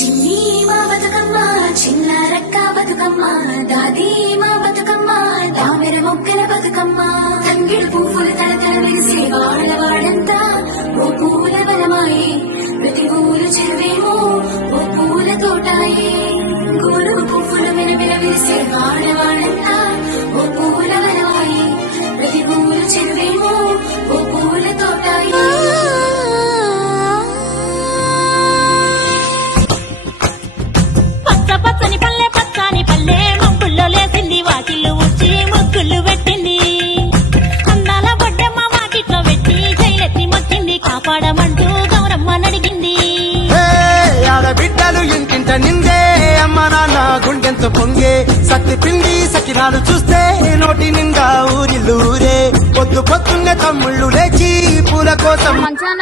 చిన్ని మా బతుకమ్మ చిన్నారక్క బతుకమ్మ దాది మా బతుకమ్మ దామెర మొక్కల బతుకమ్మ తంగిడు పువ్వులు తలతల మెరిసే వాడవాడంతా ఓ పూల బలమాయే ప్రతి ఊరు చెరువేమో ఓ పూల తోటాయే గోరు పువ్వులు మెరమెర మెరిసే వాడవాడంతా ఓ పూల బలమాయే ప్రతి ఊరు చెరువేమో ఓ పూల తోటాయే పచ్చని పల్లె పచ్చని పల్లె మబ్బుల్లో లేసింది వాకిళ్ళు ఉచ్చి ముగ్గులు పెట్టింది అందాల బొడ్డమ్మ వాకిట్లో పెట్టి జైలెత్తి మొక్కింది కాపాడమంటూ గౌరమ్మ నడిగింది ఆడబిడ్డలు ఇంటింట నిందే అమ్మ నాన్న గుండెంత పొంగే సత్తి పిండి సకినాలు చూస్తే నోటి నిండా ఊరిల్లూరే పొద్దున్నే తమ్ముళ్ళు లేచి పూల కోసం మంచిగా